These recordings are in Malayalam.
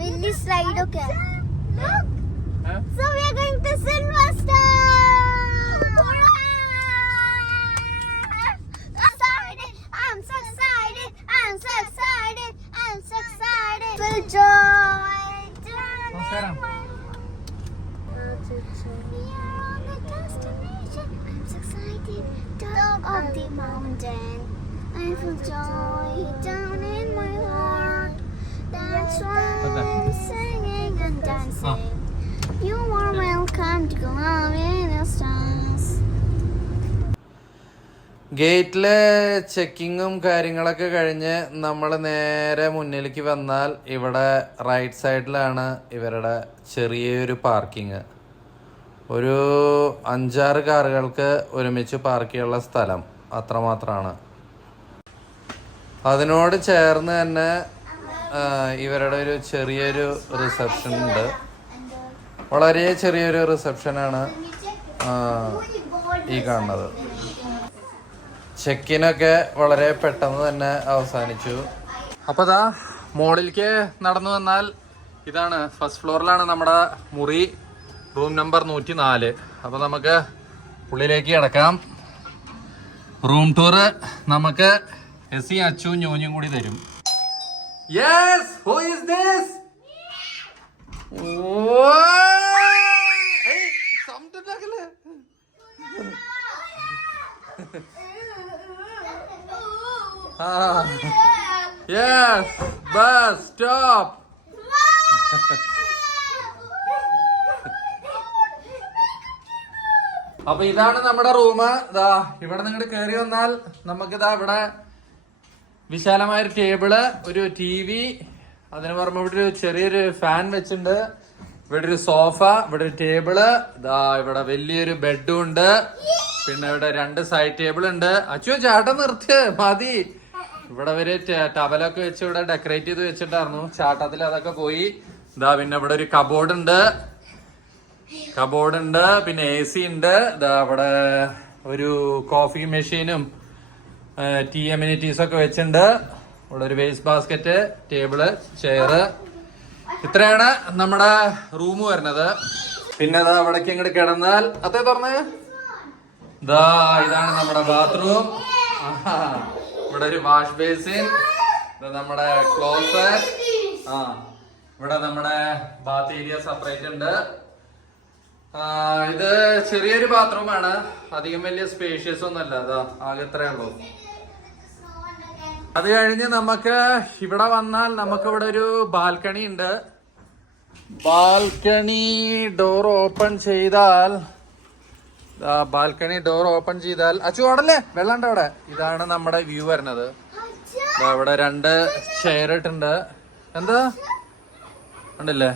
വലിയ സ്ലൈഡ് ഒക്കെ. So we are going to Silverstone. I'm so excited. I'm so excited. I'm so excited. Full joy. നമസ്കാരം. We are on the destination. I'm so excited. Top of the mountain. I'm full joy down in my heart. That's why I'm singing and dancing. You are welcome to go out in the stars. ഗേറ്റിലെ ചെക്കിങ്ങും കാര്യങ്ങളൊക്കെ കഴിഞ്ഞ് നമ്മൾ നേരെ മുന്നിലേക്ക് വന്നാൽ ഇവിടെ റൈറ്റ് സൈഡിലാണ് ഇവരുടെ ചെറിയൊരു പാർക്കിങ്. ഒരു 5-6 കാറുകൾക്ക് ഒരുമിച്ച് പാർക്ക് ചെയ്യാനുള്ള സ്ഥലം അത്രമാത്രമാണ്. അതിനോട് ചേർന്ന് തന്നെ ഇവരുടെ ഒരു ചെറിയൊരു റിസപ്ഷൻ ഉണ്ട്. വളരെ ചെറിയൊരു റിസപ്ഷനാണ് ഈ കാണുന്നത്. ചെക്കിനൊക്കെ വളരെ പെട്ടെന്ന് തന്നെ അവസാനിച്ചു. അപ്പോൾ ദാ മോളിലേക്ക് നടന്നു വന്നാൽ ഇതാണ് ഫസ്റ്റ് ഫ്ലോറിലാണ് നമ്മുടെ മുറി, റൂം നമ്പർ 104. അപ്പോൾ നമുക്ക് ഉള്ളിലേക്ക് കിടക്കാം. റൂം ടൂർ നമുക്ക് എസി അച്ചു ഞോഞ്ഞും കൂടി തരും. Yes, who is this? Yes, bus stop. അപ്പൊ ഇതാണ് നമ്മുടെ റൂം. ഇതാ ഇവിടെ നിങ്ങോട്ട് കയറി വന്നാൽ നമുക്കിതാ ഇവിടെ വിശാലമായൊരു ടേബിള്, ഒരു TV, അതിന് പുറമെ ഇവിടെ ഒരു ചെറിയൊരു ഫാൻ വെച്ചിട്ടുണ്ട്. ഇവിടെ ഒരു സോഫ, ഇവിടെ ഒരു ടേബിള്, ഇതാ ഇവിടെ വലിയൊരു ബെഡും ഉണ്ട്. പിന്നെ ഇവിടെ 2 സൈഡ് ടേബിൾ ഉണ്ട്. അച്ഛോ ചാട്ടം നിർത്ത് മതി. ഇവിടെ വരെ ടവലൊക്കെ വെച്ച് ഇവിടെ ഡെക്കറേറ്റ് ചെയ്ത് വെച്ചിട്ടായിരുന്നു. ചാട്ടത്തിൽ അതൊക്കെ പോയി. ഇതാ പിന്നെ ഇവിടെ ഒരു കബോർഡ് ഉണ്ട്, പിന്നെ AC ഉണ്ട്. ഇതാ ഇവിടെ ഒരു കോഫി മെഷീനും ടീ അമ്യൂണിറ്റീസ് ഒക്കെ വെച്ചിട്ടുണ്ട്. ഇവിടെ ഒരു വേസ്റ്റ് ബാസ്ക്കറ്റ്, ടേബിള്, ചെയറ്. ഇത്രയാണ് നമ്മുടെ റൂം വരുന്നത്. പിന്നെ ഇതാ അവിടേക്ക് ഇങ്ങോട്ട് കിടന്നാൽ അതേ തുറന്ന് ഇതാണ് നമ്മുടെ ബാത്റൂം. ഇവിടെ ഒരു വാഷ് ബേസിൻ, നമ്മുടെ ക്ലോസറ്റ്. ഇവിടെ നമ്മുടെ ബാത്ത് ഏരിയ സെപ്പറേറ്റ് ഉണ്ട്. ഇത് ചെറിയൊരു ബാത്റൂമാണ്, അധികം വലിയ സ്പേഷ്യസ് ഒന്നുമല്ല. അതാ ആകെ ഇത്രയേ ഉള്ളൂ. അത് കഴിഞ്ഞ് നമുക്ക് ഇവിടെ വന്നാൽ നമുക്ക് ഇവിടെ ഒരു ബാൽക്കണി ഉണ്ട്. ബാൽക്കണി ഡോർ ഓപ്പൺ ചെയ്താൽ അച്ചു അവിടല്ലേ വെള്ളം ഉണ്ട് അവിടെ. ഇതാണ് നമ്മുടെ വ്യൂ വരുന്നത്. അവിടെ 2 ചെയർ ഇട്ടുണ്ട്. എന്താ ഉണ്ടല്ലേ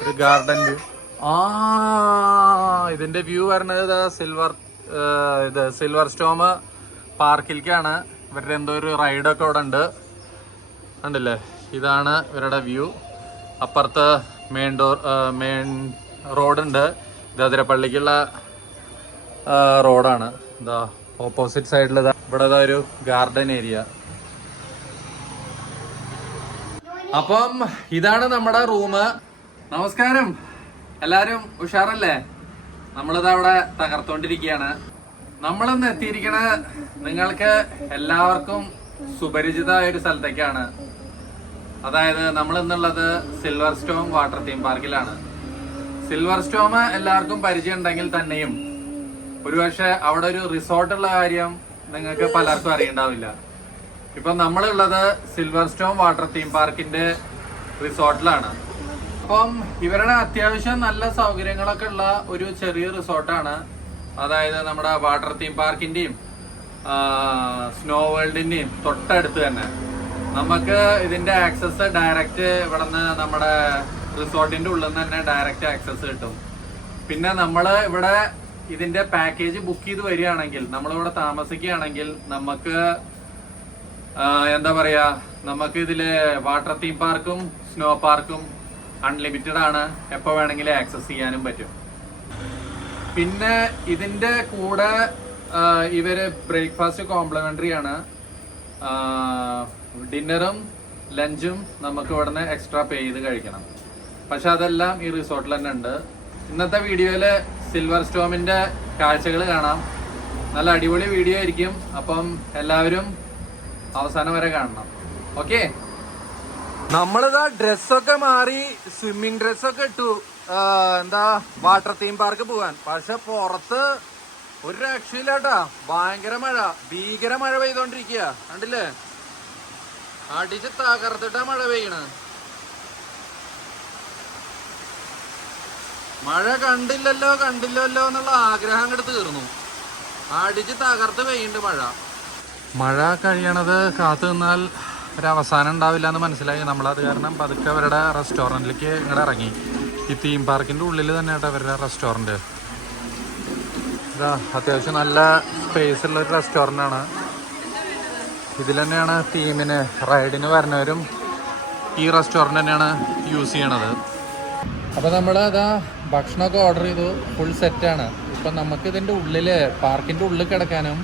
ഒരു ഗാർഡൻ വ്യൂ. ഇതിന്റെ വ്യൂ വരുന്നത് സിൽവർ സ്റ്റോം പാർക്കിലേക്കാണ്. ഇവരുടെ എന്തോ ഒരു റൈഡൊക്കെ അവിടെ ഉണ്ട്. ഉണ്ടല്ലേ, ഇതാണ് ഇവരുടെ വ്യൂ. അപ്പുറത്ത് മെയിൻ റോഡുണ്ട്. ഇത് അതിരപ്പള്ളിക്കുള്ള റോഡാണ്. ഇതാ ഓപ്പോസിറ്റ് സൈഡിൽ ഇവിടെ ഒരു ഗാർഡൻ ഏരിയ. അപ്പം ഇതാണ് നമ്മുടെ റൂം. നമസ്കാരം, എല്ലാരും ഉഷാറല്ലേ? നമ്മളിത് അവിടെ തകർത്തോണ്ടിരിക്കുകയാണ്. നമ്മളിന്ന് എത്തിയിരിക്കണ നിങ്ങൾക്ക് എല്ലാവർക്കും സുപരിചിതമായ ഒരു സ്ഥലത്തേക്കാണ്. അതായത് നമ്മൾ ഇന്നുള്ളത് സിൽവർ സ്റ്റോം വാട്ടർ തീം പാർക്കിലാണ്. സിൽവർ സ്റ്റോം എല്ലാവർക്കും പരിചയം ഉണ്ടെങ്കിൽ തന്നെയും ഒരുപക്ഷെ അവിടെ ഒരു റിസോർട്ടുള്ള കാര്യം നിങ്ങൾക്ക് പലർക്കും അറിയണ്ടാവില്ല. ഇപ്പൊ നമ്മളുള്ളത് സിൽവർ സ്റ്റോം വാട്ടർ തീം പാർക്കിന്റെ റിസോർട്ടിലാണ്. അപ്പം ഇവരുടെ അത്യാവശ്യം നല്ല സൗകര്യങ്ങളൊക്കെ ഉള്ള ഒരു ചെറിയ റിസോർട്ടാണ്. അതായത് നമ്മുടെ വാട്ടർ തീം പാർക്കിന്റെയും സ്നോ വേൾഡിന്റെയും തൊട്ടടുത്ത് തന്നെ. നമുക്ക് ഇതിന്റെ ആക്സസ് ഡയറക്റ്റ് ഇവിടുന്ന് നമ്മുടെ റിസോർട്ടിന്റെ ഉള്ളിൽ നിന്ന് തന്നെ ഡയറക്റ്റ് ആക്സസ് കിട്ടും. പിന്നെ നമ്മള് ഇവിടെ ഇതിന്റെ പാക്കേജ് ബുക്ക് ചെയ്ത് വരികയാണെങ്കിൽ, നമ്മളിവിടെ താമസിക്കുകയാണെങ്കിൽ നമുക്ക് എന്താ പറയാ, നമുക്ക് ഇതില് വാട്ടർ തീം പാർക്കും സ്നോ പാർക്കും അൺലിമിറ്റഡ് ആണ്. എപ്പോ വേണമെങ്കിലും ആക്സസ് ചെയ്യാനും പറ്റും. പിന്നെ ഇതിന്റെ കൂടെ ഇവര് ബ്രേക്ക്ഫാസ്റ്റ് കോംപ്ലിമെന്ററി ആണ്. ഡിന്നറും ലഞ്ചും നമുക്ക് ഇവിടുന്ന് എക്സ്ട്രാ പേ ചെയ്ത് കഴിക്കണം. പക്ഷെ അതെല്ലാം ഈ റിസോർട്ടിൽ തന്നെ ഉണ്ട്. ഇന്നത്തെ വീഡിയോയില് സിൽവർ സ്റ്റോമിന്റെ കാഴ്ചകൾ കാണാം. നല്ല അടിപൊളി വീഡിയോ ആയിരിക്കും. അപ്പം എല്ലാവരും അവസാനം വരെ കാണണം. ഓക്കെ, നമ്മളിതാ ഡ്രസ്സൊക്കെ മാറി സ്വിമ്മിങ് ഡ്രസ്സൊക്കെ ഇട്ടു എന്താ വാട്ടർ തീം പാർക്ക് പോവാൻ. പക്ഷെ പുറത്ത് ഒരു രക്ഷയില്ലാട്ടാ, ഭയങ്കര മഴ, ഭീകര മഴ പെയ്തോണ്ടിരിക്കുക. കണ്ടില്ലേ, അടിച്ച് തകർത്തിട്ടാ മഴ പെയ്യണ്. മഴ കണ്ടില്ലല്ലോ എന്നുള്ള ആഗ്രഹം അങ്ങോട്ട് തീർന്നു. അടിച്ച് തകർത്ത് പെയ്യുന്നുണ്ട് മഴ. മഴ കഴിയണത് കാത്തു നിന്നാൽ ഒരവസാനം ഉണ്ടാവില്ല എന്ന് മനസ്സിലായി. നമ്മളത് കാരണം പതുക്കെ അവരുടെ റെസ്റ്റോറൻറ്റിലേക്ക് ഇങ്ങോട്ട് ഇറങ്ങി. ഈ തീം പാർക്കിൻ്റെ ഉള്ളിൽ തന്നെയാട്ടോ അവരുടെ റെസ്റ്റോറൻറ്റ്. ഇതാ അത്യാവശ്യം നല്ല സ്പേസ് ഉള്ളൊരു റെസ്റ്റോറൻ്റാണ്. ഇതിൽ തന്നെയാണ് തീമിന് റൈഡിന് വരുന്നവരും ഈ റെസ്റ്റോറൻറ്റ് തന്നെയാണ് യൂസ് ചെയ്യണത്. അപ്പോൾ നമ്മൾ അതാ ഭക്ഷണമൊക്കെ ഓർഡർ ചെയ്തു, ഫുൾ സെറ്റാണ്. ഇപ്പം നമുക്ക് ഇതിൻ്റെ ഉള്ളിൽ പാർക്കിൻ്റെ ഉള്ളിൽ കിടക്കാനും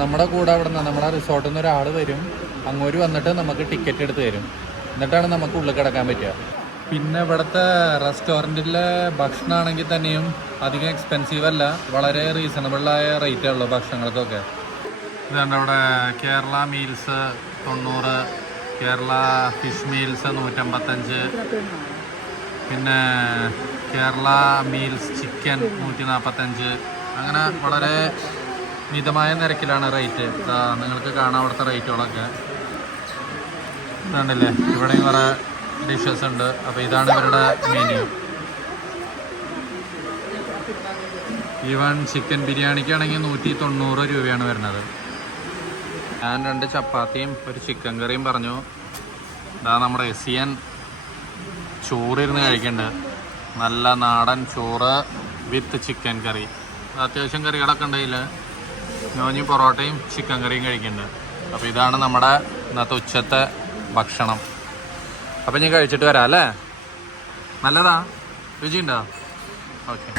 നമ്മുടെ കൂടെ അവിടെ നിന്ന് നമ്മുടെ റിസോർട്ടിൽ നിന്ന് ഒരാൾ വരും, അങ്ങോട്ട് വന്നിട്ട് നമുക്ക് ടിക്കറ്റ് എടുത്ത് തരും. എന്നിട്ടാണ് നമുക്ക് ഉള്ളിൽ കിടക്കാൻ പറ്റുക. പിന്നെ ഇവിടുത്തെ റെസ്റ്റോറൻറ്റിലെ ഭക്ഷണമാണെങ്കിൽ തന്നെയും അധികം എക്സ്പെൻസീവ് അല്ല, വളരെ റീസണബിളായ റേറ്റേ ഉള്ളൂ ഭക്ഷണങ്ങൾക്കൊക്കെ. ഇതുണ്ട് അവിടെ Kerala meals 90, Kerala fish meals 155, പിന്നെ കേരള മീൽസ് ചിക്കൻ 145. അങ്ങനെ വളരെ മിതമായ നിരക്കിലാണ് റേറ്റ്. നിങ്ങൾക്ക് കാണാം അവിടുത്തെ റേറ്റുകളൊക്കെ. ഇതുണ്ടല്ലേ, ഇവിടെയും കുറേ ഡിഷസ് ഉണ്ട്. അപ്പോൾ ഇതാണ് ഇവരുടെ മെനു. ഈവൻ ചിക്കൻ ബിരിയാണിക്കാണെങ്കിൽ 190 രൂപയാണ് വരുന്നത്. ഞാൻ 2 ചപ്പാത്തിയും ഒരു ചിക്കൻ കറിയും പറഞ്ഞു. ഇതാ നമ്മുടെ എസിയൻ ചോറിരുന്ന് കഴിക്കുന്നുണ്ട്. നല്ല നാടൻ ചോറ് വിത്ത് ചിക്കൻ കറി. അത്യാവശ്യം കറികളൊക്കെ ഉണ്ടെങ്കിൽ ഞോഞ്ഞി പൊറോട്ടയും ചിക്കൻ കറിയും കഴിക്കുന്നുണ്ട്. അപ്പോൾ ഇതാണ് നമ്മുടെ ഇന്നത്തെ ഉച്ചത്തെ ഭക്ഷണം. അപ്പം ഞാൻ കഴിച്ചിട്ട് വരാം അല്ലേ? നല്ലതാ, രുചിയുണ്ടോ? ഓക്കെ.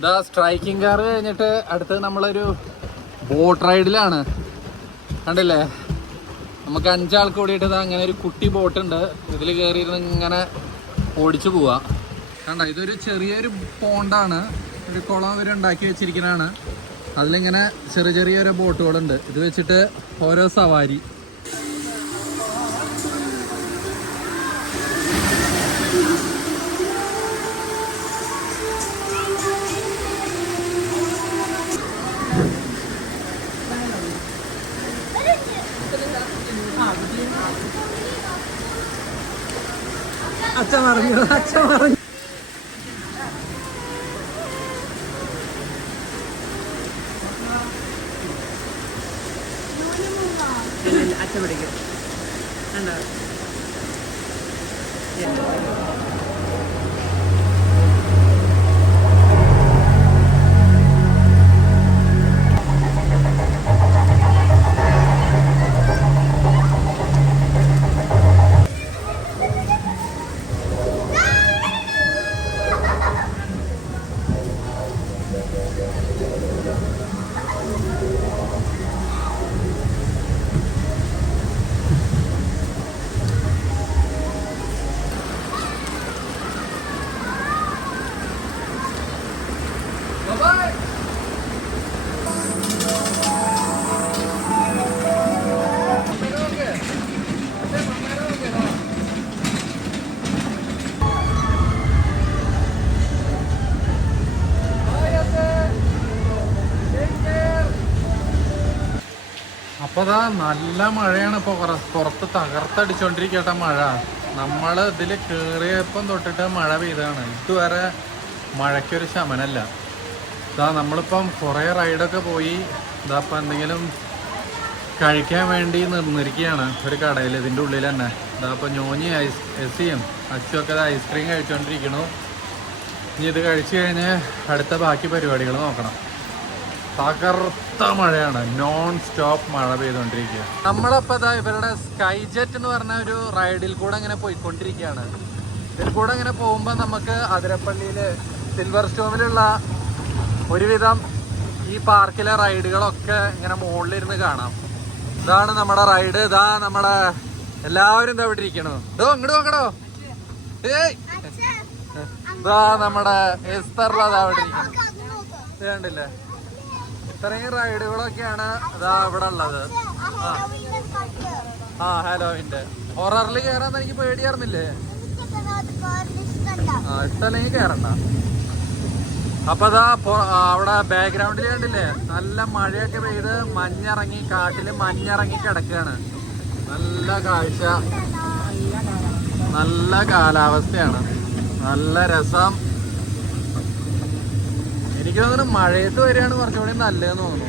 ഇതാ സ്ട്രൈക്കിംഗ് കാർ കഴിഞ്ഞിട്ട് അടുത്ത് നമ്മളൊരു ബോട്ട് റൈഡിലാണ്. കണ്ടില്ലേ, നമുക്ക് 5 ആൾക്ക് കൂടിയിട്ട് അങ്ങനെ ഒരു കുട്ടി ബോട്ടുണ്ട്. ഇതിൽ കയറിയിരുന്ന് ഇങ്ങനെ ഓടിച്ചു പോവാ. കണ്ട, ഇതൊരു ചെറിയൊരു പോണ്ടാണ്, ഒരു കുളം ഇവർ ഉണ്ടാക്കി വെച്ചിരിക്കുന്നതാണ്. അതിലിങ്ങനെ ചെറിയ ബോട്ടുകളുണ്ട്. ഇത് വെച്ചിട്ട് ഓരോ സവാരി. അച്ഛൻ പറഞ്ഞു അച്ഛൻ പിടിക്കും. അപ്പൊ അതാ നല്ല മഴയാണ് ഇപ്പൊ പുറത്ത് തകർത്തടിച്ചോണ്ടിരിക്കട്ടെ മഴ. നമ്മള് ഇതില് കേറിയപ്പം തൊട്ടിട്ട് മഴ പെയ്താണ്. ഇതുവരെ മഴയ്ക്കൊരു ശമനല്ല. ഇതാ നമ്മളിപ്പം കുറെ റൈഡൊക്കെ പോയി. ഇതാ ഇപ്പം എന്തെങ്കിലും കഴിക്കാൻ വേണ്ടി നിർന്നിരിക്കുകയാണ് ഒരു കടയിൽ, ഇതിൻ്റെ ഉള്ളിൽ തന്നെ. ഇതാ ഇപ്പം ഞോഞ്ഞി എസിയും അച്ചുമൊക്കെ ഐസ്ക്രീം കഴിച്ചുകൊണ്ടിരിക്കണു. ഇനി ഇത് കഴിച്ചു കഴിഞ്ഞ് അടുത്ത ബാക്കി പരിപാടികൾ നോക്കണം. തകർത്ത മഴയാണ്, നോൺ സ്റ്റോപ്പ് മഴ പെയ്തുകൊണ്ടിരിക്കുക. നമ്മളപ്പോൾ ഇതാ ഇവരുടെ സ്കൈ ജെറ്റ് എന്ന് പറഞ്ഞ ഒരു റൈഡിൽ കൂടെ ഇങ്ങനെ പോയിക്കൊണ്ടിരിക്കുകയാണ്. ഇതിൽ കൂടെ ഇങ്ങനെ പോകുമ്പോൾ നമുക്ക് അതിരപ്പള്ളിയിൽ സിൽവർ സ്റ്റോമിലുള്ള ഒരുവിധം ഈ പാർക്കിലെ റൈഡുകളൊക്കെ ഇങ്ങനെ മുകളിലിരുന്ന് കാണാം. ഇതാണ് നമ്മുടെ റൈഡ്. ഇതാ നമ്മുടെ എല്ലാവരും ഇതാ ഇവിടെ ഇരിക്കണു. ഇങ്ങോട്ട് നോക്കണോ? ഏയ് ഇതാ നമ്മുടെ എസ്തറില അവിടെ ഇരിക്കണം. ഇത് കണ്ടില്ലേ? ഇത്രയും റൈഡുകളൊക്കെയാണ് ഇതാ ഇവിടെ ഉള്ളത്. ആ ഹാലോവിന്റെ ഹൊററിൽ കയറാൻ എനിക്ക് പേടിയായിരുന്നില്ലേ? ഇഷ്ടല്ലെങ്കിൽ കയറണ്ട. അപ്പൊ അതാ അവിടെ ബാക്ക്ഗ്രൗണ്ടിൽ കണ്ടില്ലേ, നല്ല മഴയൊക്കെ പെയ്ത് മഞ്ഞിറങ്ങി, കാട്ടില് മഞ്ഞിറങ്ങി കിടക്കുകയാണ്. നല്ല കാഴ്ച, നല്ല കാലാവസ്ഥയാണ്, നല്ല രസം. എനിക്ക് തോന്നുന്നു മഴയത്ത് വരികയാണ് കുറച്ചുകൂടി നല്ലതെന്ന് തോന്നുന്നു.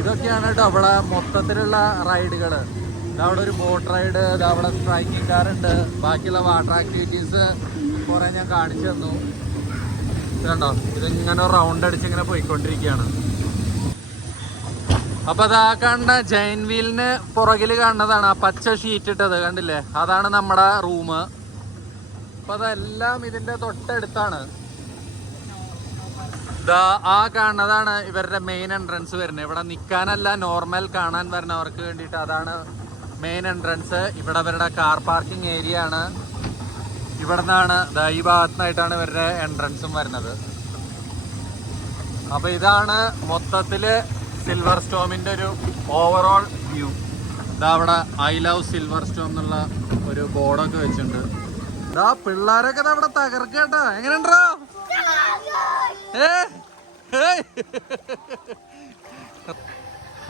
ഇതൊക്കെയാണ് കേട്ടോ അവിടെ മൊത്തത്തിലുള്ള റൈഡുകൾ. അവിടെ ഒരു ബോട്ട് റൈഡ്, അവിടെ സ്ട്രൈക്കിംഗ് കാർ ഉണ്ട്, ബാക്കിയുള്ള വാട്ടർ ആക്ടിവിറ്റീസ് കുറെ ഞാൻ കാണിച്ചു തന്നു. കണ്ടോ, ഇതിങ്ങനെ റൗണ്ട് അടിച്ച് ഇങ്ങനെ പോയിക്കൊണ്ടിരിക്കുകയാണ്. അപ്പൊ അതാ കണ്ട ജൈൻ വീലിന് പുറകിൽ കാണുന്നതാണ് ആ പച്ച ഷീറ്റ് ഇട്ടത്, കണ്ടില്ലേ? അതാണ് നമ്മുടെ റൂം. അപ്പൊ അതെല്ലാം ഇതിന്റെ തൊട്ടടുത്താണ്. ആ കാണുന്നതാണ് ഇവരുടെ മെയിൻ എൻട്രൻസ് വരുന്നത്. ഇവിടെ നിൽക്കാനല്ല, നോർമൽ കാണാൻ വരുന്നവർക്ക് വേണ്ടിയിട്ട് അതാണ് മെയിൻ എൻട്രൻസ്. ഇവിടെ ഇവരുടെ കാർ പാർക്കിംഗ് ഏരിയ ആണ്. ഇവിടെ നിന്നാണ് ഈ ഭാഗത്തുനിന്നായിട്ടാണ് ഇവരുടെ എൻട്രൻസും വരുന്നത്. അപ്പൊ ഇതാണ് മൊത്തത്തില് സിൽവർ സ്റ്റോമിന്റെ ഒരു ഓവറോൾ വ്യൂ. അവിടെ ഐ ലവ് സിൽവർ സ്റ്റോം എന്നുള്ള ഒരു ബോർഡൊക്കെ വെച്ചിട്ടുണ്ട്. പിള്ളേരൊക്കെ അവിടെ തകർക്കട്ടോ. എങ്ങനെയുണ്ടോ?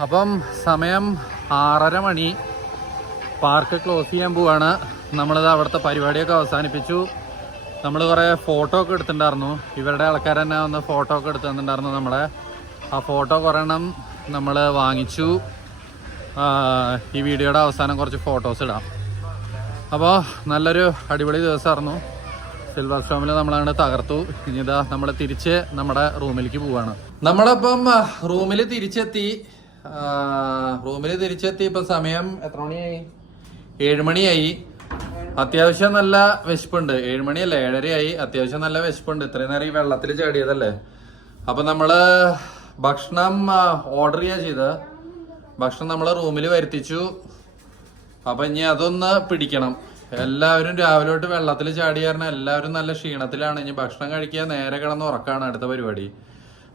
അപ്പം സമയം 6:30 മണി. പാർക്ക് ക്ലോസ് ചെയ്യാൻ പോവാണ്. നമ്മളിത് അവിടുത്തെ പരിപാടിയൊക്കെ അവസാനിപ്പിച്ചു. നമ്മൾ കുറേ ഫോട്ടോ ഒക്കെ എടുത്തിട്ടുണ്ടായിരുന്നു. ഇവരുടെ ആൾക്കാർ തന്നെ വന്ന് ഫോട്ടോ ഒക്കെ എടുത്തു തന്നിട്ടുണ്ടായിരുന്നു നമ്മളെ. ആ ഫോട്ടോ കുറേ എണ്ണം നമ്മൾ വാങ്ങിച്ചു. ഈ വീഡിയോയുടെ അവസാനം കുറച്ച് ഫോട്ടോസ് ഇടാം. അപ്പോൾ നല്ലൊരു അടിപൊളി ദിവസമായിരുന്നു. സിൽവർ സ്റ്റോമിൽ നമ്മളങ്ങനെ തകർത്തു. ഇനി ഇതാ നമ്മൾ തിരിച്ച് നമ്മുടെ റൂമിലേക്ക് പോവാണ്. നമ്മളിപ്പം റൂമിൽ തിരിച്ചെത്തി. ഇപ്പം സമയം എത്ര മണിയായി? 7 മണിയായി. അത്യാവശ്യം നല്ല വിശപ്പുണ്ട്. 7 മണിയല്ല, 7:30 അത്യാവശ്യം നല്ല വിശപ്പുണ്ട്. ഇത്രയും നേരം ഈ വെള്ളത്തിൽ ചാടിയതല്ലേ. അപ്പം നമ്മള് ഭക്ഷണം ഓർഡർ ചെയ്യാ ചെയ്ത്. ഭക്ഷണം നമ്മൾ റൂമിൽ വരുത്തിച്ചു. അപ്പം ഇനി അതൊന്ന് പിടിക്കണം. എല്ലാവരും രാവിലെ തൊട്ട് വെള്ളത്തിൽ ചാടി കാരണം എല്ലാവരും നല്ല ക്ഷീണത്തിലാണ്. ഇനി ഭക്ഷണം കഴിക്കുക, നേരെ കിടന്ന് ഉറക്കാണ് അടുത്ത പരിപാടി.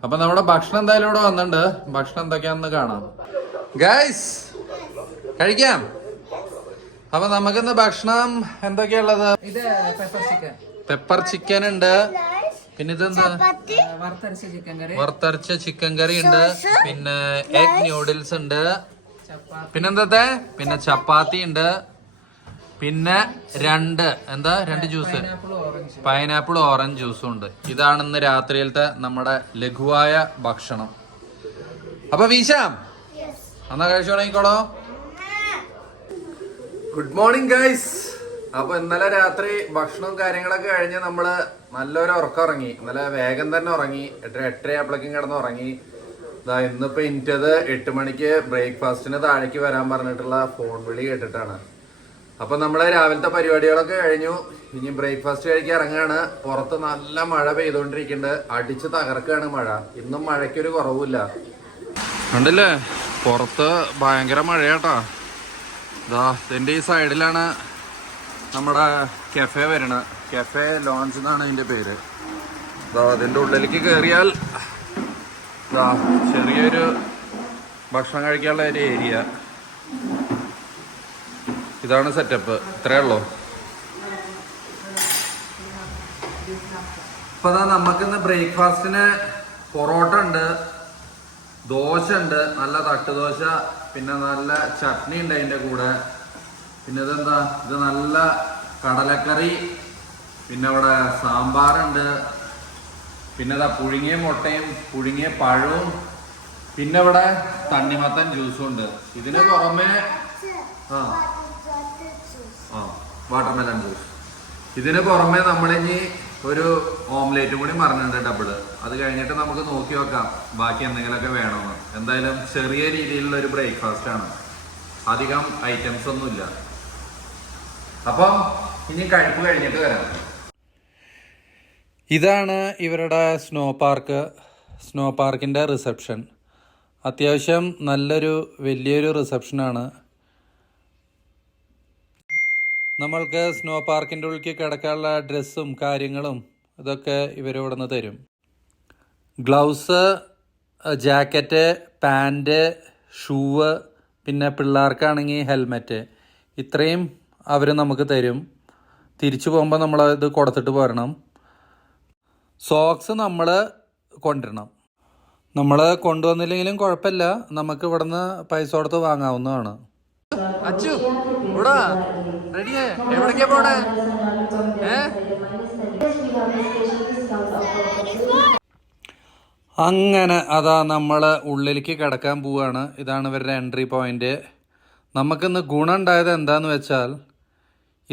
അപ്പൊ നമ്മുടെ ഭക്ഷണം എന്തായാലും ഇവിടെ വന്നിട്ടുണ്ട്. ഭക്ഷണം എന്തൊക്കെയാണെന്ന് കാണാം. ഗൈസ്, കഴിക്കാം. അപ്പൊ നമുക്കിന്ന് ഭക്ഷണം എന്തൊക്കെയുള്ളത്? പെപ്പർ ചിക്കൻ ഉണ്ട്, പിന്നെ ഇതെന്താ, വറുത്തരച്ച ചിക്കൻ കറി ഉണ്ട്, പിന്നെ എഗ് ന്യൂഡിൽസ് ഉണ്ട്, പിന്നെന്താ, പിന്നെ ചപ്പാത്തി ഉണ്ട്, പിന്നെ രണ്ട് ജ്യൂസ്, പൈനാപ്പിൾ ഓറഞ്ച് ജ്യൂസും ഉണ്ട്. ഇതാണ് ഇന്ന് രാത്രിയിലത്തെ നമ്മുടെ ലഘുവായ ഭക്ഷണം. അപ്പൊ വീശാം, എന്നാ കഴിച്ചു തുടങ്ങിക്കോളോ. Good morning guys. അപ്പൊ ഇന്നലെ രാത്രി ഭക്ഷണവും കാര്യങ്ങളൊക്കെ കഴിഞ്ഞ് നമ്മള് നല്ലൊരു ഉറക്കം ഉറങ്ങി. ഇന്നലെ വേഗം തന്നെ ഉറങ്ങി. 8:30 ആയപ്പോഴേക്കും കിടന്ന് ഉറങ്ങി. ഇന്നിപ്പോ എനിക്കത് 8 മണിക്ക് ബ്രേക്ക്ഫാസ്റ്റിന് താഴേക്ക് വരാൻ പറഞ്ഞിട്ടുള്ള ഫോൺ വിളി കേട്ടിട്ടാണ്. അപ്പൊ നമ്മള് രാവിലത്തെ പരിപാടികളൊക്കെ കഴിഞ്ഞു. ഇനി ബ്രേക്ക്ഫാസ്റ്റ് കഴിക്കാൻ ഇറങ്ങാണ്. പുറത്ത് നല്ല മഴ പെയ്തോണ്ടിരിക്കുന്നുണ്ട്. അടിച്ച് തകർക്കാണ് മഴ. ഇന്നും മഴയ്ക്കൊരു കുറവില്ല. കണ്ടില്ലേ, പുറത്ത് ഭയങ്കര മഴയാട്ടാ. ഇതിന്റെ ഈ സൈഡിലാണ് നമ്മുടെ കഫേ വരണത്. കഫേ ലോഞ്ച് എന്നാണ് ഇതിന്റെ പേര്. അതിന്റെ ഉള്ളിലേക്ക് കയറിയാൽ ചെറിയൊരു ഭക്ഷണം കഴിക്കാനുള്ള ഒരു ഏരിയ. ഇതാണ് സെറ്റപ്പ്. ഇത്രയേ ഉള്ളൂ. ഇപ്പൊ നമുക്കിന്ന് ബ്രേക്ക്ഫാസ്റ്റിന് പൊറോട്ട ഉണ്ട്, ദോശ ഉണ്ട്, നല്ല തട്ടുദോശ, പിന്നെ നല്ല ചട്നി ഉണ്ട് അതിൻ്റെ കൂടെ. പിന്നെ ഇതെന്താ, ഇത് നല്ല കടലക്കറി, പിന്നെ ഇവിടെ സാമ്പാറുണ്ട്, പിന്നെ ഇതാ പുഴുങ്ങിയ മുട്ടയും പുഴുങ്ങിയ പഴവും, പിന്നെ ഇവിടെ തണ്ണിമത്തൻ ജ്യൂസും ഉണ്ട്. ഇതിന് പുറമെ വാട്ടർമെലൺ ജ്യൂസ്. ഇതിന് പുറമെ നമ്മളിനി ഒരു ഓംലേറ്റും കൂടി പറഞ്ഞിട്ടുണ്ട്, ഡബിള്. അത് കഴിഞ്ഞിട്ട് നമുക്ക് നോക്കി വെക്കാം ബാക്കി എന്തെങ്കിലുമൊക്കെ വേണമെന്ന്. എന്തായാലും ചെറിയ രീതിയിലുള്ള ഒരു ബ്രേക്ക്ഫാസ്റ്റ് ആണ്, അധികം ഐറ്റംസ് ഒന്നുമില്ല. അപ്പം ഇനി കഴിപ്പ് കഴിഞ്ഞിട്ട് വരാം. ഇതാണ് ഇവരുടെ സ്നോ പാർക്ക്, സ്നോ പാർക്കിൻ്റെ റിസപ്ഷൻ. അത്യാവശ്യം നല്ലൊരു വലിയൊരു റിസപ്ഷനാണ്. നമ്മൾക്ക് സ്നോ പാർക്കിൻ്റെ ഉള്ളിൽ കിടക്കാനുള്ള ഡ്രസ്സും കാര്യങ്ങളും ഇതൊക്കെ ഇവരിവിടെ നിന്ന് തരും. ഗ്ലൗസ്, ജാക്കറ്റ്, പാൻറ്, ഷൂവ്, പിന്നെ പിള്ളേർക്കാണെങ്കിൽ ഹെൽമെറ്റ്, ഇത്രയും അവർ നമുക്ക് തരും. തിരിച്ചു പോകുമ്പോൾ നമ്മളത് കൊടുത്തിട്ട് പോരണം. സോക്സ് നമ്മൾ കൊണ്ടുവരണം. നമ്മൾ കൊണ്ടുവന്നില്ലെങ്കിലും കുഴപ്പമില്ല, നമുക്ക് ഇവിടുന്ന് പൈസ കൊടുത്ത് വാങ്ങാവുന്നതാണ്. അച്ചു ഇവിടെ റെഡിയേ? എവിടേക്കാ പോണേ? അങ്ങനെ അതാ നമ്മൾ ഉള്ളിലേക്ക് കിടക്കാൻ പോവാണ്. ഇതാണ് ഇവരുടെ എൻട്രി പോയിന്റ്. നമുക്കിന്ന് ഗുണം ഉണ്ടായത് എന്താന്ന് വെച്ചാൽ,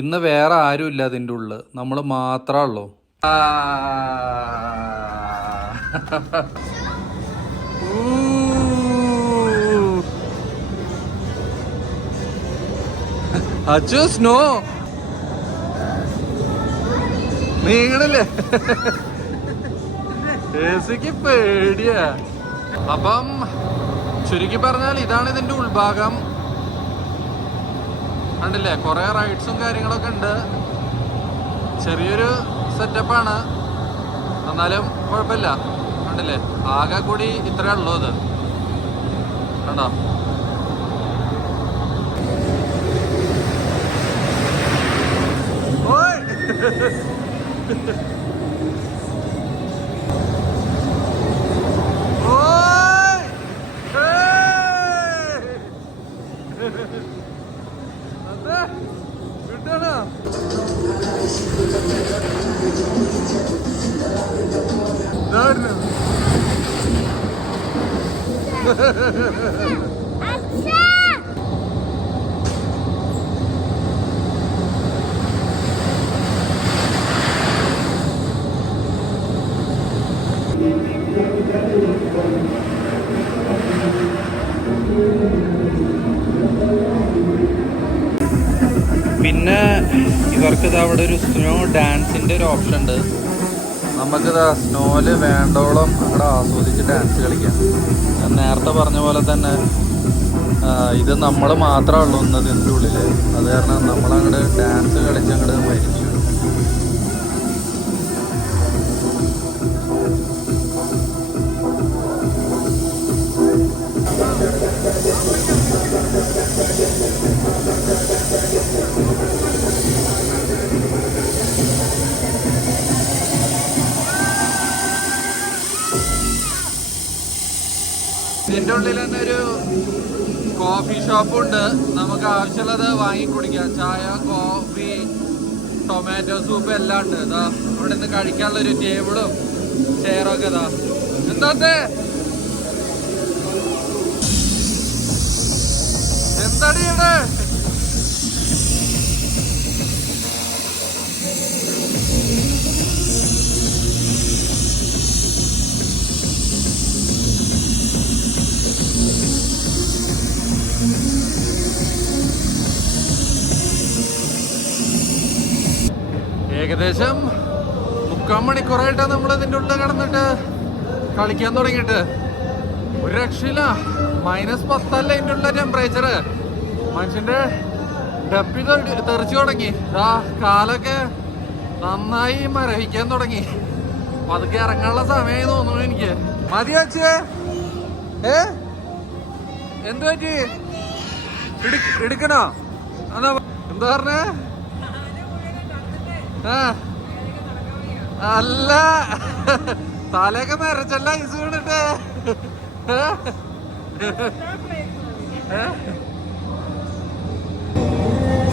ഇന്ന് വേറെ ആരും ഇല്ല അതിൻ്റെ ഉള്ളിൽ, നമ്മൾ മാത്രമേ ഉള്ളൂ. അച്ചു സ്നോ നീങ്ങണില്ലേ? ഏസിക്ക് പേടിയാ. അപ്പം ചുരുക്കി പറഞ്ഞാൽ ഇതാണ് ഇതിന്റെ ഉൾഭാഗം. കണ്ടില്ലേ, കുറെ റൈഡ്സും കാര്യങ്ങളൊക്കെ ഉണ്ട്. ചെറിയൊരു സെറ്റപ്പാണ്, എന്നാലും കുഴപ്പമില്ല. കണ്ടില്ലേ, ആകെ കൂടി ഇത്രേ ഉള്ളൂ. ഇത് കണ്ടോ? പിന്നെ ഇവർക്കിത് അവിടെ ഒരു സ്നോ ഡാൻസിൻ്റെ ഒരു ഓപ്ഷൻ ഉണ്ട്. നമുക്കിതാ സ്നോയിൽ വേണ്ടോളം അവിടെ ആസ്വദിച്ച് ഡാൻസ് കളിക്കാം. ഞാൻ നേരത്തെ പറഞ്ഞ പോലെ തന്നെ ഇത് നമ്മൾ മാത്രമേ ഉള്ളൂ ഇന്നത് ഇതിൻ്റെ ഉള്ളിൽ. അത് കാരണം നമ്മളങ്ങോട്ട് ഡാൻസ് കളിച്ചങ്ങോട്ട് മരിച്ചു. ഇതിൻ്റെ ഉള്ളിൽ തന്നെ ഒരു കോഫി ഷോപ്പുണ്ട്. നമുക്ക് ആവശ്യമുള്ളത് വാങ്ങി കുടിക്കാം. ചായ, കോഫി, ടൊമാറ്റോ സൂപ്പ് എല്ലാം ഉണ്ട്. ഇതാ ഇവിടെ നിന്ന് കഴിക്കാനുള്ളൊരു ടേബിളും ചെയറൊക്കെ ഇതാ. എന്താ എന്താടി ഇവിടെ? ഏകദേശം 3/4 മണിക്കൂറായിട്ടാണ് നമ്മൾ ഇതിൻ്റെ ഉള്ളിൽ കിടന്നിട്ട് കളിക്കാൻ തുടങ്ങിയിട്ട്. ഒരു രക്ഷയില്ല. -10 ഇതിൻ്റെ ഉള്ള ടെമ്പറേച്ചർ. മനുഷ്യന്റെ ഡപ്പി തെറിച്ചു തുടങ്ങി. കാലൊക്കെ നന്നായി മരവിക്കാൻ തുടങ്ങി. പതുക്കെ ഇറങ്ങാനുള്ള സമയമായി തോന്നുന്നു എനിക്ക്. മതി വച്ചേ. എന്ത് പറ്റി? എടുക്കണോ? അതാ എന്താ പറഞ്ഞേ? അല്ല, തലയൊക്കെ നിറച്ചല്ല ഐസ് വീണിട്ട്.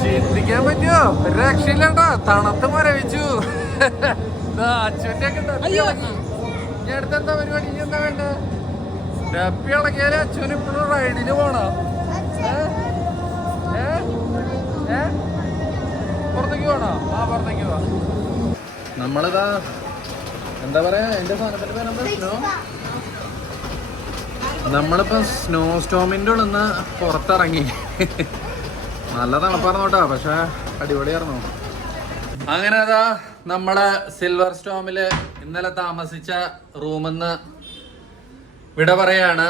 ചിന്തിക്കാൻ പറ്റുമോ? ഒരു രക്ഷയില്ലട്ടോ, തണുത്ത് മരവിച്ചു. അച്ഛൻ്റെ ഒക്കെ ഞാൻ അടുത്തെന്താ പരിപാടി? ഇനി എന്താ വേണ്ട? ഡപ്പി ഇളക്കിയാല് അച്ഛന് ഇപ്പോഴും റൈഡിന് പോണോ? പുറത്തേക്ക് പോണോ? ആ പുറത്തേക്ക് പോവാ. നമ്മളിതാ എന്താ പറയാ, എന്റെ സാധനത്തിന്റെ പേരെന്താ? സ്നോ. നമ്മളിപ്പോ സ്നോ സ്റ്റോമിന്റെ ഉള്ളിൽ നിന്ന് പുറത്തിറങ്ങി. നല്ല തണുപ്പായിരുന്നു കേട്ടോ, പക്ഷെ അടിപൊളിയായിരുന്നു. അങ്ങനെ അതാ നമ്മള് സിൽവർ സ്റ്റോമില് ഇന്നലെ താമസിച്ച റൂമിന്ന് വിട പറയാണ്.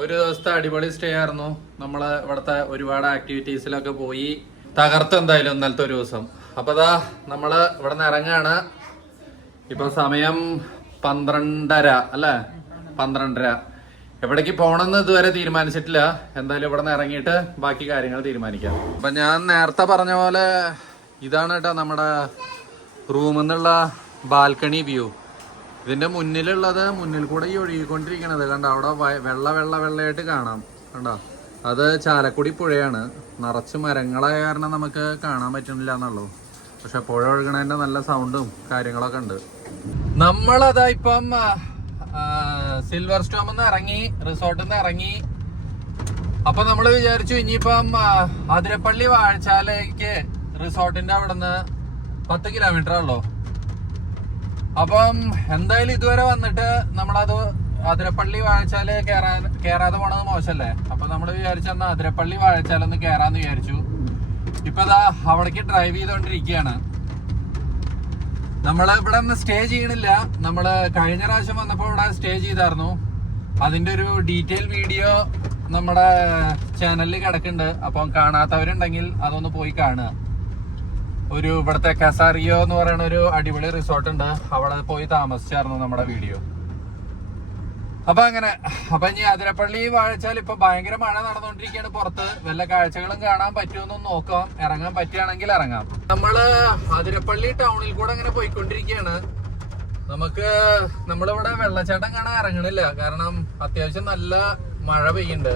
ഒരു ദിവസത്തെ അടിപൊളി സ്റ്റേ ആയിരുന്നു. നമ്മള് ഇവിടുത്തെ ഒരുപാട് ആക്ടിവിറ്റീസിലൊക്കെ പോയി തകർത്ത് എന്തായാലും ഇന്നലത്തെ ഒരു ദിവസം. അപ്പൊ അതാ നമ്മള് ഇവിടെ നിന്ന് ഇറങ്ങാണ്. ഇപ്പൊ സമയം 12:30 അല്ലേ? 12:30. എവിടേക്ക് പോണെന്ന് ഇതുവരെ തീരുമാനിച്ചിട്ടില്ല. എന്തായാലും ഇവിടെ നിന്ന് ഇറങ്ങിയിട്ട് ബാക്കി കാര്യങ്ങൾ തീരുമാനിക്കാം. അപ്പൊ ഞാൻ നേരത്തെ പറഞ്ഞ പോലെ ഇതാണ് കേട്ടോ നമ്മുടെ റൂമിൽ നിന്നുള്ള ബാൽക്കണി വ്യൂ. ഇതിന്റെ മുന്നിലുള്ളത്, മുന്നിൽ കൂടെ ഈ ഒഴുകിക്കൊണ്ടിരിക്കണത് കണ്ടോ, അവിടെ വെള്ളയായിട്ട് കാണാം. കണ്ടോ, അത് ചാലക്കുടി പുഴയാണ്. നിറച്ച് മരങ്ങളായ കാരണം നമുക്ക് കാണാൻ പറ്റുന്നില്ല എന്നുള്ളൂ. പക്ഷെ പുഴ ഒഴുകണതിന്റെ നല്ല സൗണ്ടും കാര്യങ്ങളൊക്കെ ഉണ്ട്. നമ്മളതാ ഇപ്പം സിൽവർ സ്റ്റോമിൽ നിന്ന് ഇറങ്ങി, റിസോർട്ടിൽ നിന്ന് ഇറങ്ങി. അപ്പൊ നമ്മള് വിചാരിച്ചു ഇനിയിപ്പം അതിരപ്പള്ളി വാഴച്ചാലേക്ക് റിസോർട്ടിന്റെ അവിടെ നിന്ന് 10 കിലോമീറ്റർ ഉള്ളൂ. അപ്പം എന്തായാലും ഇതുവരെ വന്നിട്ട് നമ്മളത് അതിരപ്പള്ളി വാഴച്ചാല് കേറാതെ പോണത് മോശല്ലേ. അപ്പൊ നമ്മള് വിചാരിച്ചെന്നാ അതിരപ്പള്ളി വാഴച്ചാലൊന്ന് കേറാന്ന് വിചാരിച്ചു. ഇപ്പൊ ദാ അവിടേക്ക് ഡ്രൈവ് ചെയ്തോണ്ടിരിക്കുകയാണ്. നമ്മള് ഇവിടെ ഒന്ന് സ്റ്റേ ചെയ്യണില്ല. നമ്മള് കഴിഞ്ഞ പ്രാവശ്യം വന്നപ്പോ ഇവിടെ സ്റ്റേ ചെയ്തായിരുന്നു. അതിന്റെ ഒരു ഡീറ്റെയിൽ വീഡിയോ നമ്മുടെ ചാനലിൽ കിടക്കുന്നുണ്ട്. അപ്പം കാണാത്തവരുണ്ടെങ്കിൽ അതൊന്ന് പോയി കാണുക. ഒരു ഇവിടുത്തെ കസാറിയോ എന്ന് പറയുന്ന ഒരു അടിപൊളി റിസോർട്ട് ഉണ്ട്, അവിടെ പോയി താമസിച്ചായിരുന്നു നമ്മുടെ വീഡിയോ. അപ്പൊ അങ്ങനെ അപ്പൊ ഇനി അതിരപ്പള്ളി വാഴച്ചാൽ ഇപ്പൊ ഭയങ്കര മഴ നടന്നുകൊണ്ടിരിക്കുകയാണ്. പുറത്ത് വല്ല കാഴ്ചകളും കാണാൻ പറ്റുമെന്ന് നോക്കാം. ഇറങ്ങാൻ പറ്റുകയാണെങ്കിൽ ഇറങ്ങാം. നമ്മള് അതിരപ്പള്ളി ടൗണിൽ കൂടെ അങ്ങനെ പോയിക്കൊണ്ടിരിക്കുകയാണ്. നമ്മളിവിടെ വെള്ളച്ചാട്ടം കാണാൻ ഇറങ്ങണില്ല, കാരണം അത്യാവശ്യം നല്ല മഴ പെയ്യുന്നുണ്ട്.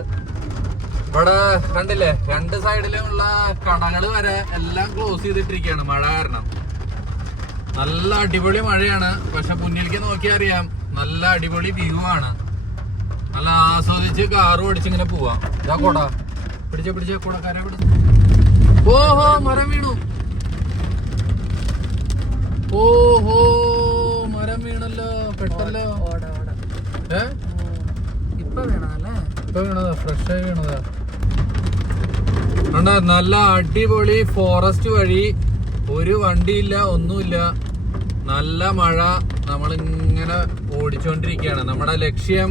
ഇവിടെ കണ്ടില്ലേ, 2 സൈഡിലുള്ള കടകള് വരെ എല്ലാം ക്ലോസ് ചെയ്തിട്ടിരിക്കുകയാണ് മഴ കാരണം. നല്ല അടിപൊളി മഴയാണ്. പക്ഷെ മുന്നിലേക്ക് നോക്കിയാൽ അറിയാം, നല്ല അടിപൊളി വ്യൂ ആണ്. നല്ല ആസ്വദിച്ച് കാറ് ഓടിച്ചിങ്ങനെ പോവാം. ഇതാ കൂടാ പിടിച്ച കൂടക്കാരെ പിടിച്ച. ഓഹോ, മരം വീണു. ഓഹോ, മരം വീണല്ലോ, പെട്ടല്ലോ. ഇപ്പൊ വീണതാ, ഫ്രഷ് ആയി വീണതാ. നല്ല അടിപൊളി ഫോറസ്റ്റ് വഴി, ഒരു വണ്ടിയില്ല, ഒന്നുമില്ല. നല്ല മഴ, നമ്മളിങ്ങനെ ഓടിച്ചോണ്ടിരിക്കുകയാണ്. നമ്മുടെ ലക്ഷ്യം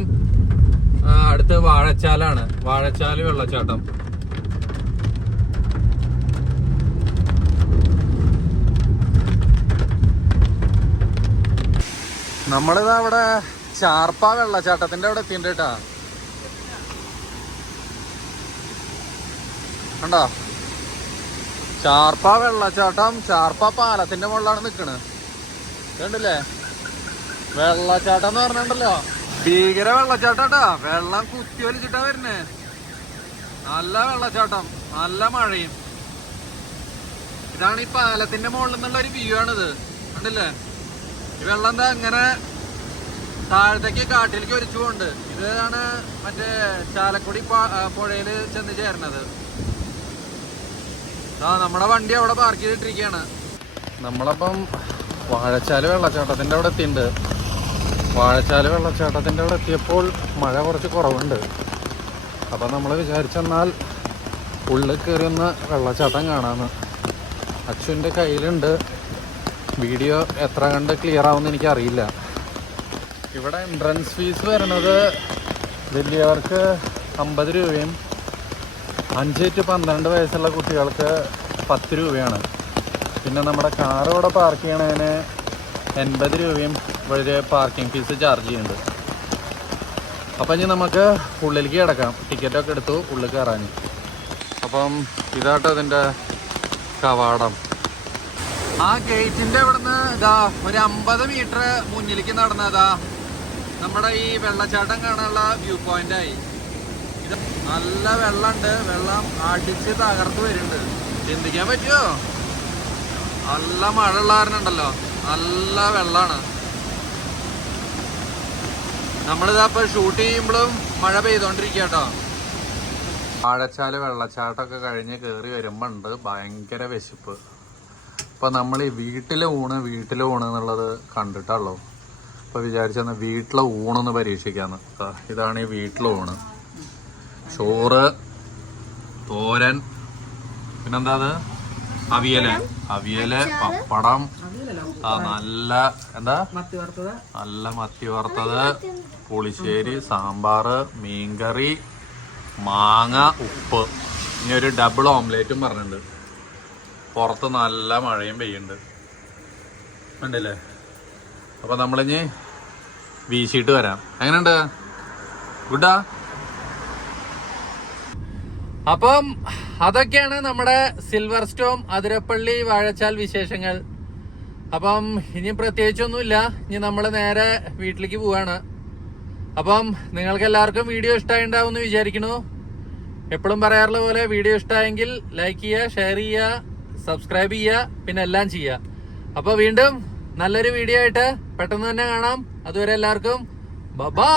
അടുത്ത് വാഴച്ചാലാണ്. വാഴച്ചാല് വെള്ളച്ചാട്ടം. നമ്മളിതാ അവിടെ ചാർപ്പ വെള്ളച്ചാട്ടത്തിന്റെ അവിടെ എത്തിയിട്ടുണ്ട് കേട്ടാ. കണ്ടോ, ചാർപ്പ വെള്ളച്ചാട്ടം. ചാർപ്പ പാലത്തിന്റെ മുകളിലാണ് നിക്കണത്. കണ്ടില്ലേ, വെള്ളച്ചാട്ടം എന്ന് പറഞ്ഞിട്ടുണ്ടല്ലോ, ഭീകര വെള്ളച്ചാട്ടാ. വെള്ളം കുത്തി വലിച്ചിട്ടാ വരുന്നേ. നല്ല വെള്ളച്ചാട്ടം, നല്ല മഴയും. ഇതാണ് ഈ പാലത്തിന്റെ മുകളിൽ നിന്നുള്ള ഒരു വ്യൂ ആണിത്. കണ്ടില്ലേ, ഈ വെള്ളം എന്താ ഇങ്ങനെ താഴത്തേക്ക് കാട്ടിലേക്ക് ഒലിച്ചു പോകുന്നുണ്ട്. ഇതാണ് മറ്റേ ചാലക്കുടി പുഴയിൽ ചെന്ന് ചേർന്നത്. നമ്മുടെ വണ്ടി അവിടെ പാർക്ക് ചെയ്തിട്ടിരിക്കുകയാണ്. നമ്മളപ്പം വാഴച്ചാല് വെള്ളച്ചാട്ടത്തിന്റെ അവിടെ എത്തിയിട്ടുണ്ട്. വാഴച്ചാല് വെള്ളച്ചാട്ടത്തിന്റെ അവിടെ എത്തിയപ്പോൾ മഴ കുറച്ച് കുറവുണ്ട്. അപ്പം നമ്മൾ വിചാരിച്ചെന്നാൽ ഉള്ളിൽ കയറിയൊന്ന് വെള്ളച്ചാട്ടം കാണാമെന്ന്. അച്ഛൻ്റെ കയ്യിലുണ്ട്. വീഡിയോ എത്ര കണ്ട് ക്ലിയർ ആവുമെന്ന് എനിക്കറിയില്ല. ഇവിടെ എൻട്രൻസ് ഫീസ് വരുന്നത് വലിയവർക്ക് 50 രൂപയും 5 to 12 വയസ്സുള്ള കുട്ടികൾക്ക് 10 രൂപയാണ്. പിന്നെ നമ്മുടെ കാർ ഇവിടെ പാർക്ക് ചെയ്യണതിന് 80 രൂപയും വഴി പാർക്കിംഗ് ഫീസ് ചാർജ് ചെയ്യുന്നുണ്ട്. അപ്പം ഇനി നമുക്ക് ഉള്ളിലേക്ക് കിടക്കാം. ടിക്കറ്റൊക്കെ എടുത്തു ഉള്ളിൽ കയറാൻ. അപ്പം ഇതാട്ടോ ഇതിൻ്റെ കവാടം. ആ ഗേറ്റിൻ്റെ അവിടെ നിന്ന് ഇതാ ഒരു 50 മീറ്റർ മുന്നിലേക്ക് നടന്നതാ നമ്മുടെ ഈ വെള്ളച്ചാട്ടം കാണാനുള്ള വ്യൂ പോയിന്റായി. നല്ല വെള്ളമുണ്ട്, വെള്ളം അടിച്ച് തകർത്ത് വരുന്നുണ്ട്. ചിന്തിക്കാൻ പറ്റുമോ? നല്ല മഴ ഉള്ള കാരണം ഉണ്ടല്ലോ, നല്ല വെള്ളമാണ്. നമ്മളിതാ ഇപ്പൊ ഷൂട്ട് ചെയ്യുമ്പോഴും മഴ പെയ്തോണ്ടിരിക്കുക കേട്ടോ. വാഴച്ചാല് വെള്ളച്ചാട്ടമൊക്കെ കഴിഞ്ഞ് കയറി വരുമ്പോ ഉണ്ട് ഭയങ്കര വിശപ്പ്. അപ്പൊ നമ്മൾ ഈ വീട്ടിലെ ഊണ് എന്നുള്ളത് കണ്ടിട്ടുള്ളൂ. അപ്പൊ വിചാരിച്ചെന്ന് വീട്ടിലെ ഊണൊന്ന് പരീക്ഷിക്കാന്ന്. ഇതാണ് ഈ വീട്ടിലെ ഊണ്. ചോറ്, തോരൻ, പിന്നെന്താ അത്, അവിയല്, പപ്പടം, നല്ല മത്തി വറുത്തത്, പുളിശ്ശേരി, സാമ്പാറ്, മീൻകറി, മാങ്ങ, ഉപ്പ്. ഇനി ഒരു ഡബിൾ ഓംലേറ്റും പറഞ്ഞിട്ടുണ്ട്. പുറത്ത് നല്ല മഴയും പെയ്യുന്നുണ്ട്, ഉണ്ടല്ലേ. അപ്പൊ നമ്മളിഞ്ഞ് വീശിയിട്ട് വരാം. എങ്ങനെയുണ്ട്? ഗുഡാ? അപ്പം അതൊക്കെയാണ് നമ്മുടെ സിൽവർ സ്റ്റോം അതിരപ്പള്ളി വാഴച്ചാൽ വിശേഷങ്ങൾ. അപ്പം ഇനി പ്രത്യേകിച്ചൊന്നുമില്ല. ഇനി നമ്മൾ നേരെ വീട്ടിലേക്ക് പോവാണ്. അപ്പം നിങ്ങൾക്ക് എല്ലാവർക്കും വീഡിയോ ഇഷ്ടമായിണ്ടാവുമെന്ന് വിചാരിക്കുന്നു. എപ്പോഴും പറയാറുള്ള പോലെ വീഡിയോ ഇഷ്ടമായെങ്കിൽ ലൈക്ക് ചെയ്യുക, ഷെയർ ചെയ്യുക, സബ്സ്ക്രൈബ് ചെയ്യുക, പിന്നെ എല്ലാം ചെയ്യുക. അപ്പോൾ വീണ്ടും നല്ലൊരു വീഡിയോ ആയിട്ട് പെട്ടെന്ന് തന്നെ കാണാം. അതുവരെ എല്ലാവർക്കും ബൈ.